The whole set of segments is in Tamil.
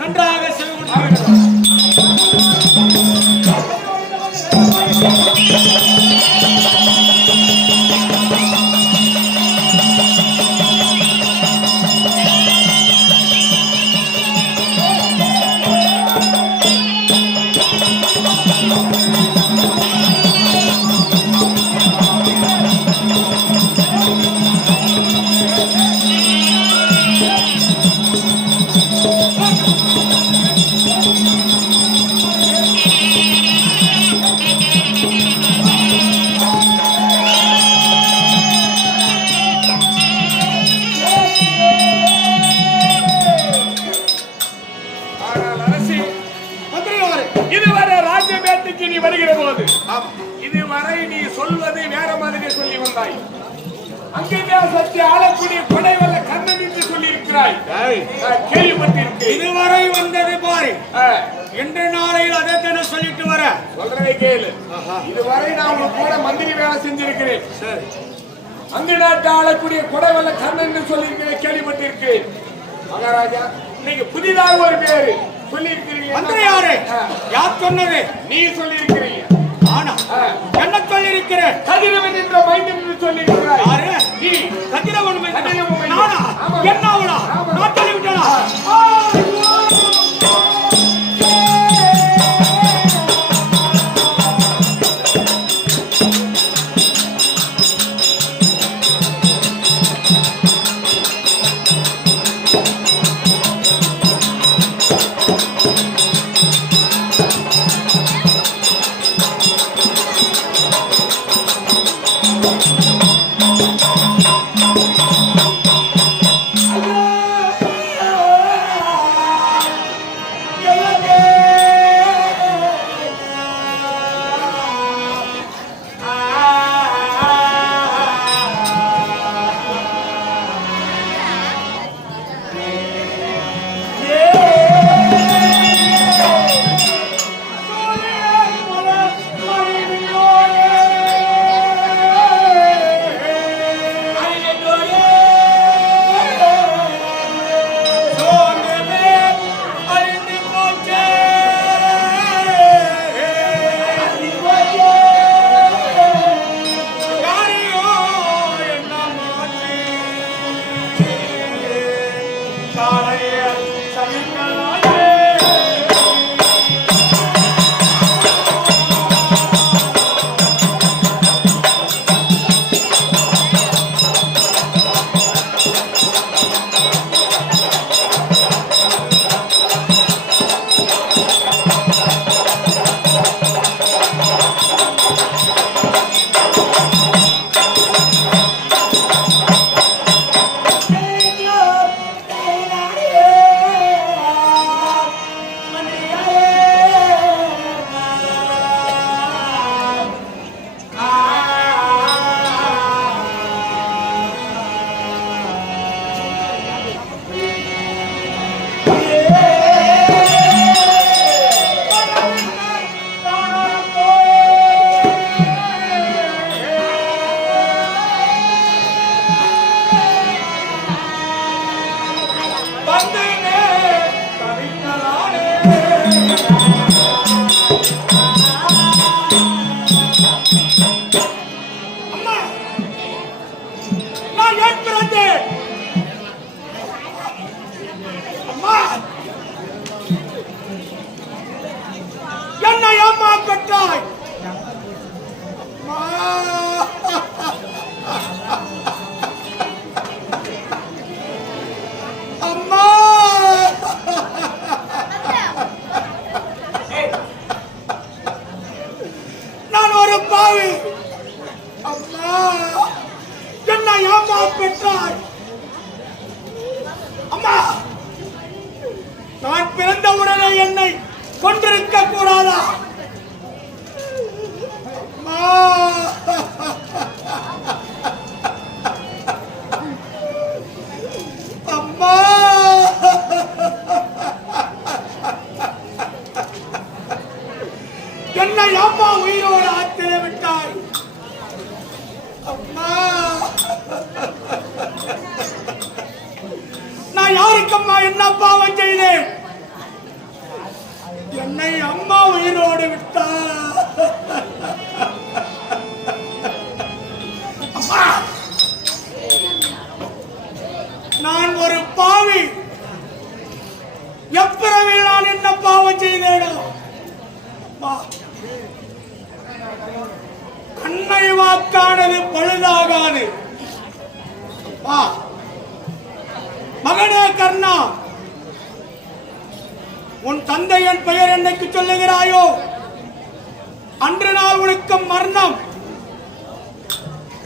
நன்றாக இதுவரை ராஜ்யமேட்டுக்கு நீ வருகிற போது இதுவரை நீ சொல்வது வேற மாதிரி சொல்லி வந்தாய். அங்கே சத்திய ஆளக்கூடிய கொடைவல்ல கண்ணன் என்று சொல்லி இருக்கிறாய். கேள்விப்பட்டிருக்கேன். இதுவரை வந்தது பாரு, இன்று நாளையில் அதை சொல்லிட்டு வர சொல்றதை கேளு. இதுவரை நான் கூட மந்திரி வேலை செஞ்சிருக்கிறேன். அந்த நாட்டு ஆளக்கூடிய கொடைவல்ல கண்ணன் என்று சொல்லி இருக்கிறேன், கேள்விப்பட்டிருக்கிறேன். மகாராஜா, இன்னைக்கு புதிதாக ஒரு பேரு சொல்லி இருக்கிறீங்க. யார் சொன்னது? நீ சொல்லி இருக்கிறீங்க. ஆனா என்ன சொல்லி இருக்கிறேன்? கதிரவன் என்ற மைந்தன் என்று சொல்லி இருக்கிறாய். யாரு நீ? கதிரவன் மைந்தன். நானா? என்ன அவளா? நான் சொல்லி விட்டேனா? நான் பிறந்தவுடனே என்னை கொண்டிருக்க கூடாதா? அம்மா, என்னை அம்மா உயிரோடு ஆத்திர விட்டாய். அம்மா, நான் யாருக்கம்மா என்ன பாவம் செய்தேன்? என்னை அம்மா உயிரோடு விட்டா. அம்மா, நான் ஒரு பாவி. எப்பிறவி நான் என்ன பாவம் செய்தேனோ? அன்னை வாக்கானது பழுதாகாது. மகனே கர்ணா, உன் தந்தையின் பெயர் என்னைக்கு சொல்லுகிறாயோ அன்று நாள் உனக்கு மரணம்.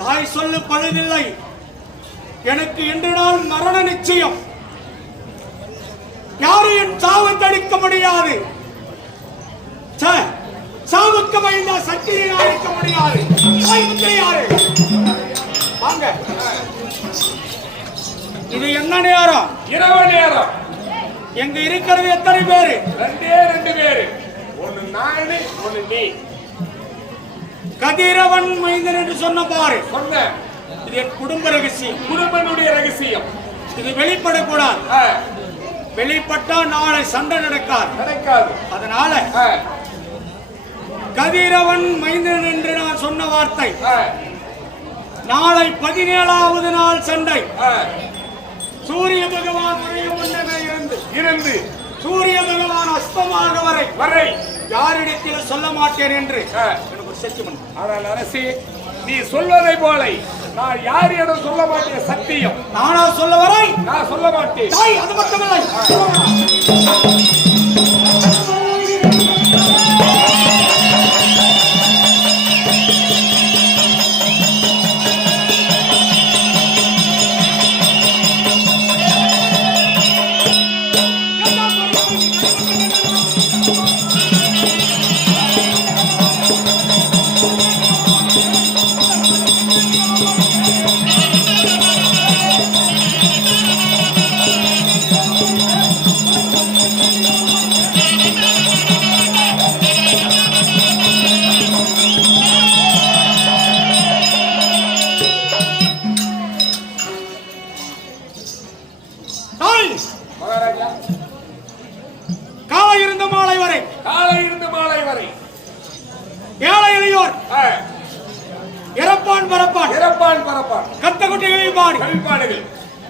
தாய் சொல்லு பழுதில்லை, எனக்கு இன்று நாள் மரண நிச்சயம். யாரும் என் சாவை தடுக்க முடியாது. சாவுக்கு பயந்த சக்தியை அழிக்க முடியாது. வாங்க, இது என்ன நேரம்? இரவு நேரம். எங்க இருக்கிறது எத்தனை பேரு? ரெண்டு பேரு. ஒன்னு நானு, ஒன்னு நீ. கதிரவன் மைந்தன் என்று சொன்ன பாரு. சொன்ன. இது என் குடும்ப ரகசியம், குடும்பனுடைய ரகசியம். இது வெளிப்படக்கூடாது. வெளிப்பட்டா நாளை சண்டை நடக்காது. அதனால கதிரவன் மைந்தன் என்று நான் சொன்ன வார்த்தை நாளை 17வது நாள் சண்டை. சூரிய பகவான் இருந்து சூரிய பகவான் அஸ்தமாக வரை யாரிடத்தில் சொல்ல மாட்டேன் என்று எனக்கு ஒரு சத்தியம். ஆனால் அரசி, நீ சொல்வதை போல நான் யாரிடம் சொல்ல மாட்டேன். சத்தியம். நானா சொல்ல வரை நான் சொல்ல மாட்டேன். அது மட்டுமில்லை.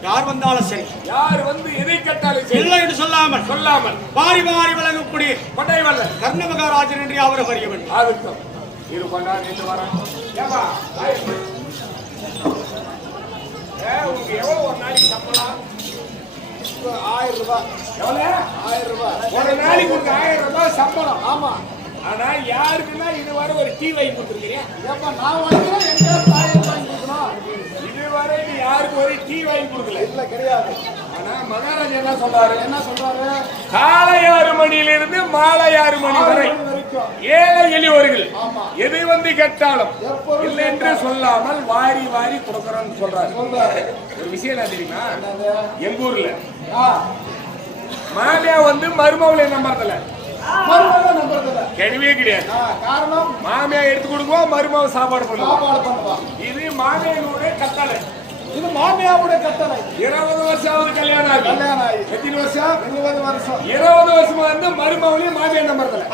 யார் வந்தாலும் சரி, யார் வந்து எதை கேட்டாலும் சரி, இல்லை என்று சொல்லாமல் வாரி வாரி விலகக்கூடிய கொட்டை வல்ல கர்ண மகாராஜன் என்று அவர் அறிய வேண்டும். ஆகட்டும், இது கொண்டாடு என்று வரேன். ஏமா உங்களுக்கு எவ்வளவு ஒரு நாளைக்கு சம்பளம்? 1000 ரூபாய். எவ்வளவு? 1000 ரூபாய். ஒரு நாளைக்கு உங்களுக்கு 1000 ரூபாய் சம்பளம். ஆமா. ஆனா யாருக்குன்னா இதுவரை ஒரு டீ வாங்கி கொடுத்துருக்கீங்க? ஏப்பா, நான் வாங்கினா எங்க தாயை வாங்கி கொடுக்கணும். இதுவரை நீ யாருக்கு ஒரு டீ வாங்கி கொடுக்கல? இல்ல, கிடையாது. ஆனா மகாராஜா என்ன சொல்றாரு? காலை 6 மணியிலிருந்து மாலை 6 மணி வரை ஏழை எளியவர்கள் எதை வந்து கேட்டாலும் இல்லை என்று சொல்லாமல் வாரி வாரி கொடுக்கறோம்னு சொல்றாரு. ஒரு விஷயம் என்ன தெரியுமா? எங்க ஊர்ல மாமியா வந்து மருமவளை நம்பறதில்ல. கிடையவே கிடையாது. காரணம், மாமியா எடுத்து கொடுக்குவோம், மருமவ சாப்பாடு பண்ணுவோம். இது மாமியாவுடைய கட்டளை. இது மாமியாவுடைய கட்டளை. 20 வருஷம் கல்யாணம் ஆகி எத்தனை வருஷம்? 20 வருஷம். 20 வருஷமா வந்து மருமவளையும் மாமியா நம்பறதில்ல.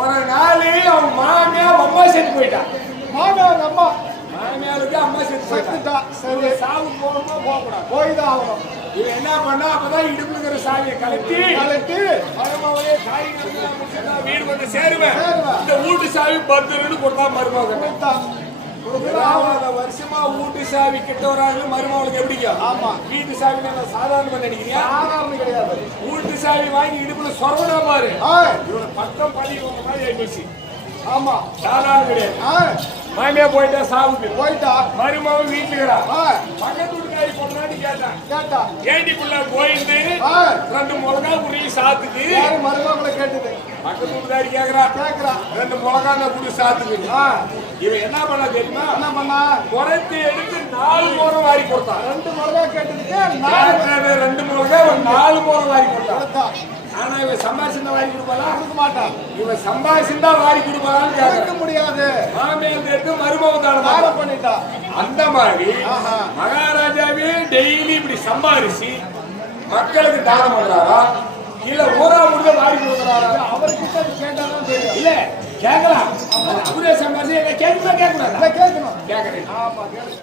ஒரு நாள் அவன் மாமியா அம்மா செத்து போயிட்டான். மாமியாவுக்கு அம்மா செத்து போயிட்டா. சரி, சாவு போகணுமா போகக்கூடாது? போய்தான் ஆகணும். இவன் என்ன பண்ணா, அப்பதான் இடுப்புல இருக்கிற சாவியை கலட்டி மருமவளையே காய்கறி வீடு வந்து சேருவேன். இந்த வீட்டு சாவி 10 கொடுத்தா மருமக. 20 வருஷமா வீட்டு சாவி கிட்ட வராங்க. மருமகளுக்கு எப்படிங்க? ஆமா, வீட்டு சாவி சாதாரணமா நினைக்கிறீங்க? சாதாரண கிடையாது. வீட்டு சாவி வாங்கி இடுப்புல சொரவனா பாரு. இவனை பக்கம் பழி மாதிரி ஆயிடுச்சு. ஆமா, சாதாரண கிடையாது. மாமியா போயிட்டா சாவுது போயிட்டா மருமகன் வீட்டுக்கிறா ஆ, பக்கத்து வீட்டுக்காரி பொண்ணாடி கேட்டான் கேட்டா ஏண்டிக்குள்ள போயிட்டு ஆ, 2 மிளகா குடி சாத்துக்கு யாரு மருமகளை கேட்டது பக்கத்து வீட்டுக்காரி கேக்குறா கேக்குறா 2 மிளகா குடி சாத்துக்கு ஆ, இவன் என்ன பண்ண தெரியுமா என்ன பண்ணா குறைத்து எடுத்து 4 முறை வாரி கொடுத்தான் 2 மிளகா கேட்டதுக்கு 4 2 மிளகா 4 முறை வாரி கொடுத்தான் கொடுத்தா ஆனா இவன் சம்பாதிச்சிருந்தா வாரி கொடுப்பாளா கொடுக்க மாட்டான் இவன் சம்பாதிச்சிருந்தா வாரி கொடுப்பாளான்னு கேட்க கேட்கறேன் முடியாது மாமியார் எடுத்து மருமகன் தார தானம் பண்ணிட்டா அந்த மாதிரி ஆஹா. மகாராஜாவே டெய்லி இப்படி சம்பாதிச்சு மக்களுக்கு தானம் பண்றாரா இல்ல ஊரா முழுக்க வாரி கொடுக்குறாரா அவர்கிட்ட கேட்டாதான் தெரியும் இல்ல கேட்கலாம் அவரே சம்பாதிச்சு கேட்கக்கூடாது கேட்கணும் கேட்கறேன் ஆமா கேட்கணும்